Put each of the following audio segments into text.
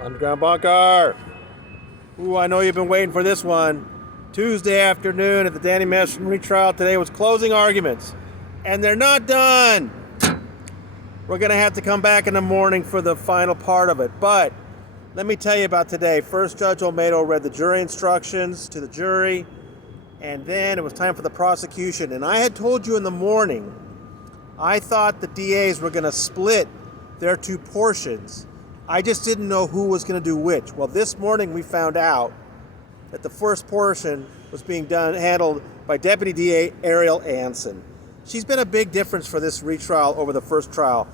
Underground Bunker. Ooh, I know you've been waiting for this one. Tuesday afternoon at the Danny Masterson retrial today was closing arguments. And they're not done. We're going to have to come back in the morning for the final part of it. But let me tell you about today. First, Judge Olmedo read the jury instructions to the jury. And then it was time for the prosecution. And I had told you in the morning, I thought the DAs were going to split their two portions. I just didn't know who was going to do which. Well, this morning we found out that the first portion was being handled by Deputy DA Ariel Anson. She's been a big difference for this retrial over the first trial.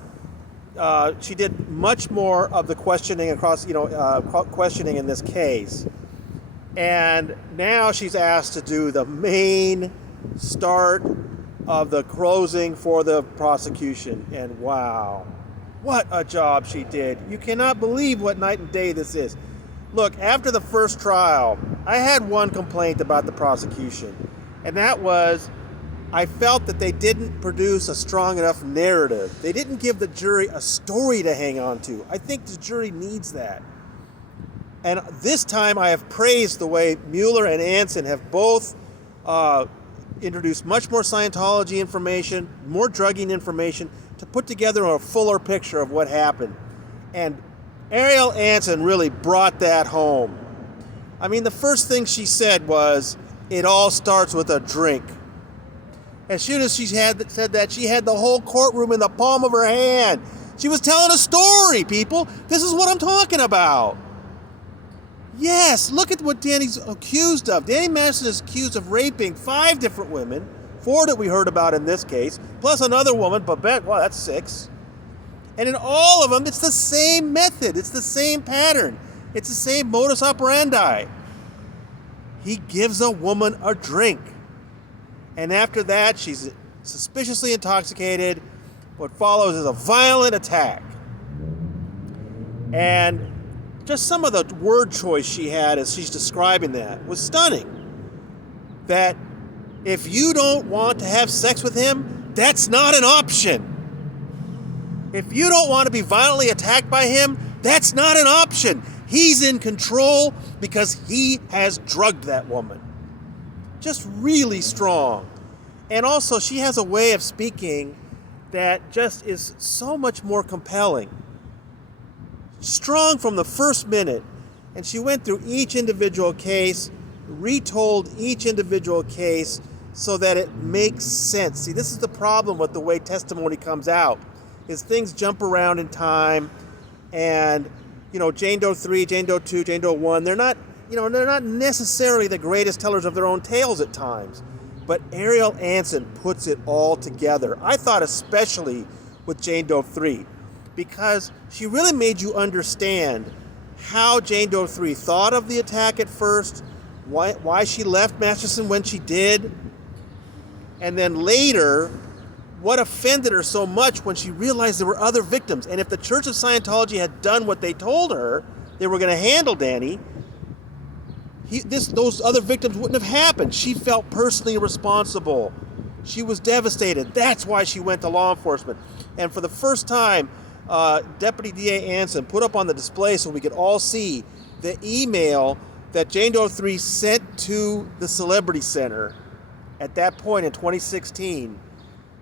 She did much more of the questioning questioning in this case. And now she's asked to do the main start of the closing for the prosecution. And wow, what a job she did. You cannot believe what night and day this is. Look, after the first trial, I had one complaint about the prosecution, and that was I felt that they didn't produce a strong enough narrative. They didn't give the jury a story to hang on to. I think the jury needs that. And this time I have praised the way Mueller and Anson have both introduced much more Scientology information, more drugging information, to put together a fuller picture of what happened. And Ariel Anson really brought that home. I mean, the first thing she said was, it all starts with a drink. As soon as she said that, she had the whole courtroom in the palm of her hand. She was telling a story, people. This is what I'm talking about. Yes, look at what Danny's accused of. Danny Masterson is accused of raping 5 different women, 4 that we heard about in this case, plus another woman, Babette. Wow, that's 6. And in all of them, it's the same method. It's the same pattern. It's the same modus operandi. He gives a woman a drink. And after that, she's suspiciously intoxicated. What follows is a violent attack. And just some of the word choice she had as she's describing that was stunning. That if you don't want to have sex with him, that's not an option. If you don't want to be violently attacked by him, that's not an option. He's in control because he has drugged that woman. Just really strong. And also, she has a way of speaking that just is so much more compelling. Strong from the first minute. And she went through each individual case, retold each individual case so that it makes sense. See, this is the problem with the way testimony comes out, is things jump around in time. And, Jane Doe 3, Jane Doe 2, Jane Doe 1, they're not necessarily the greatest tellers of their own tales at times. But Ariel Anson puts it all together. I thought especially with Jane Doe 3, because she really made you understand how Jane Doe 3 thought of the attack at first, why she left Masterson when she did, and then later, what offended her so much when she realized there were other victims. And if the Church of Scientology had done what they told her they were going to handle Danny, those other victims wouldn't have happened. She felt personally responsible. She was devastated. That's why she went to law enforcement. And for the first time, Deputy DA Anson put up on the display so we could all see the email that Jane Doe 3 sent to the Celebrity Center at that point in 2016,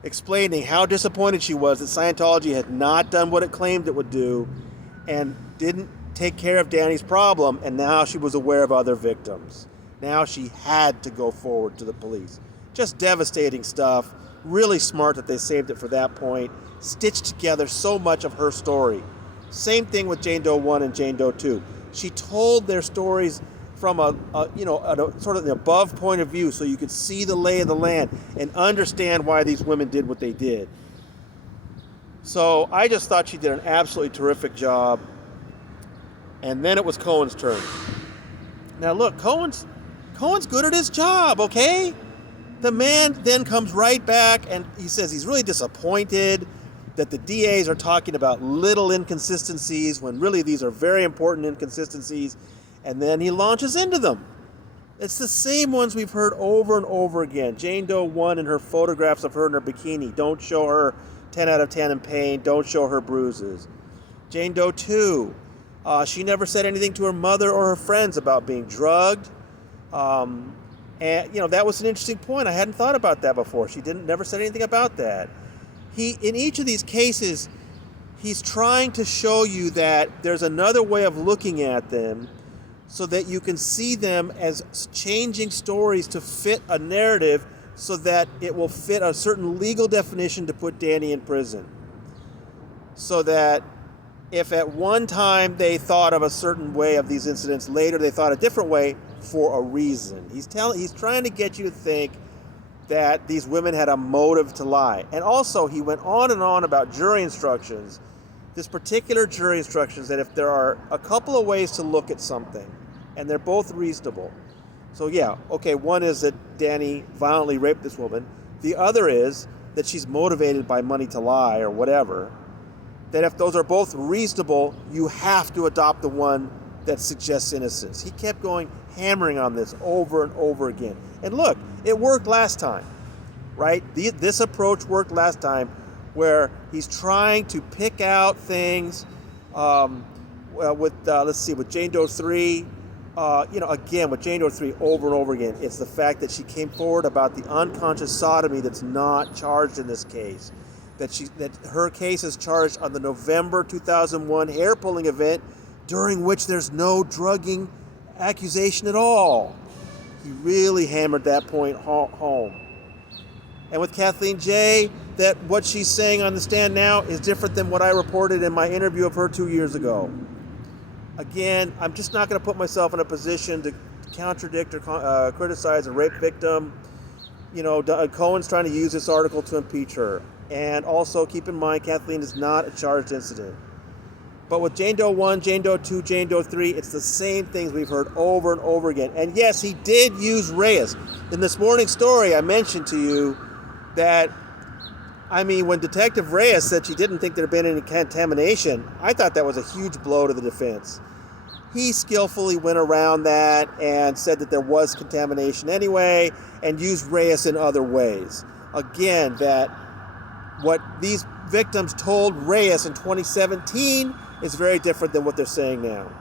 explaining how disappointed she was that Scientology had not done what it claimed it would do and didn't take care of Danny's problem, and now she was aware of other victims. Now she had to go forward to the police. Just devastating stuff. Really smart that they saved it for that point. Stitched together so much of her story. Same thing with Jane Doe 1 and Jane Doe 2. She told their stories from a sort of an above point of view, so you could see the lay of the land and understand why these women did what they did. So I just thought she did an absolutely terrific job. And then it was Cohen's turn. Now look, Cohen's good at his job, okay? The man then comes right back and he says he's really disappointed that the DAs are talking about little inconsistencies when really these are very important inconsistencies, and then he launches into them. It's the same ones we've heard over and over again. Jane Doe 1 and her photographs of her in her bikini. Don't show her 10 out of 10 in pain. Don't show her bruises. Jane Doe 2. She never said anything to her mother or her friends about being drugged. And that was an interesting point. I hadn't thought about that before. She never said anything about that. In each of these cases, he's trying to show you that there's another way of looking at them so that you can see them as changing stories to fit a narrative so that it will fit a certain legal definition to put Danny in prison. So that if at one time they thought of a certain way of these incidents, later they thought a different way for a reason. He's trying to get you to think that these women had a motive to lie. And also, he went on and on about jury instructions. This particular jury instructions that if there are a couple of ways to look at something, and they're both reasonable. So yeah, okay, one is that Danny violently raped this woman. The other is that she's motivated by money to lie or whatever. That if those are both reasonable, you have to adopt the one that suggests innocence. He kept hammering on this over and over again. And look, it worked last time, right? This approach worked last time where he's trying to pick out things with Jane Doe 3, again, with Jane Doe 3 over and over again, it's the fact that she came forward about the unconscious sodomy that's not charged in this case. That her case is charged on the November 2001 hair-pulling event during which there's no drugging accusation at all. He really hammered that point home. And with Kathleen J., that what she's saying on the stand now is different than what I reported in my interview of her 2 years ago. Again, I'm just not going to put myself in a position to contradict or criticize a rape victim. Cohen's trying to use this article to impeach her. And also keep in mind, Kathleen is not a charged incident. But with Jane Doe 1, Jane Doe 2, Jane Doe 3, it's the same things we've heard over and over again. And yes, he did use Reyes. In this morning's story, I mentioned to you that, when Detective Reyes said she didn't think there had been any contamination, I thought that was a huge blow to the defense. He skillfully went around that and said that there was contamination anyway and used Reyes in other ways. Again, that what these victims told Reyes in 2017 is very different than what they're saying now.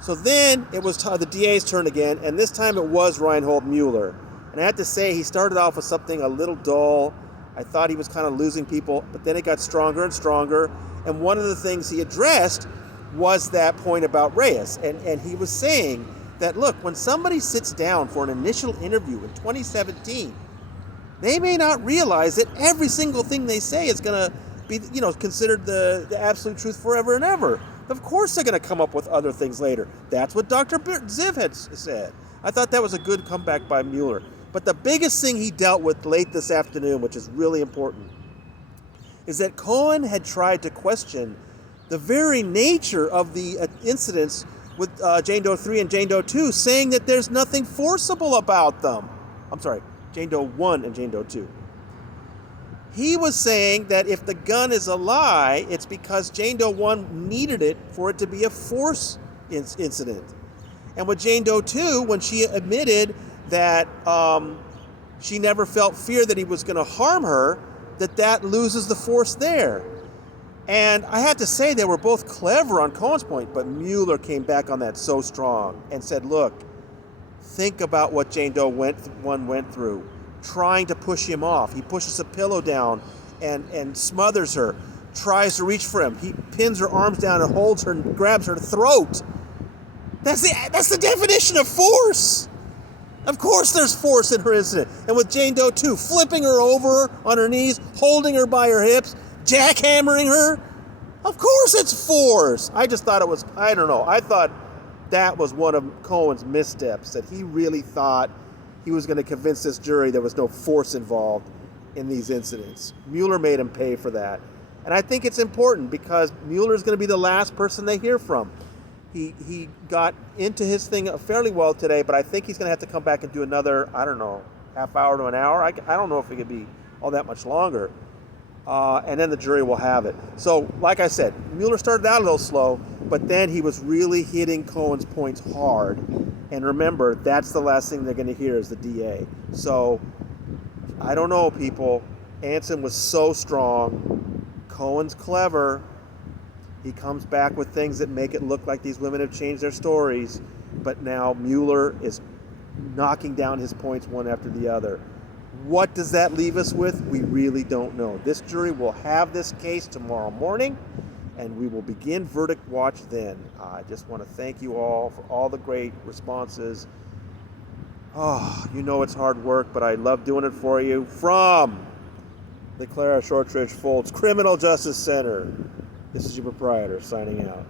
So then it was the DA's turn again, and this time it was Reinhold Mueller. And I have to say, he started off with something a little dull. I thought he was kind of losing people, but then it got stronger and stronger. And one of the things he addressed was that point about Reyes. And he was saying that, look, when somebody sits down for an initial interview in 2017, they may not realize that every single thing they say is going to be, considered the absolute truth forever and ever. Of course they're going to come up with other things later. That's what Dr. Ziv had said. I thought that was a good comeback by Mueller. But the biggest thing he dealt with late this afternoon, which is really important, is that Cohen had tried to question the very nature of the incidents with Jane Doe 3 and Jane Doe 2, saying that there's nothing forcible about them. I'm sorry, Jane Doe 1 and Jane Doe 2. He was saying that if the gun is a lie, it's because Jane Doe 1 needed it for it to be a force incident. And with Jane Doe 2, when she admitted that she never felt fear that he was going to harm her, that loses the force there. And I have to say they were both clever on Cohen's point, but Mueller came back on that so strong and said, look, think about what Jane Doe 1 went through, trying to push him off. He pushes a pillow down and smothers her, tries to reach for him. He pins her arms down and holds her and grabs her throat. That's the definition of force. Of course there's force in her incident. And with Jane Doe 2, flipping her over on her knees, holding her by her hips, jackhammering her, of course it's force. I just thought it was, I don't know, I thought that was one of Cohen's missteps, that he really thought he was going to convince this jury there was no force involved in these incidents. Mueller made him pay for that. And I think it's important because Mueller's going to be the last person they hear from. He got into his thing fairly well today, but I think he's going to have to come back and do another, I don't know, half hour to an hour. I don't know if it could be all that much longer. And then the jury will have it. So, like I said, Mueller started out a little slow, but then he was really hitting Cohen's points hard. And remember, that's the last thing they're going to hear is the DA. So, I don't know, people. Anson was so strong. Cohen's clever. He comes back with things that make it look like these women have changed their stories, but now Mueller is knocking down his points one after the other. What does that leave us with? We really don't know. This jury will have this case tomorrow morning, and we will begin verdict watch then. I just want to thank you all for all the great responses. Oh, you know it's hard work, but I love doing it for you. From the Clara Shortridge Foltz Criminal Justice Center, this is your proprietor signing out.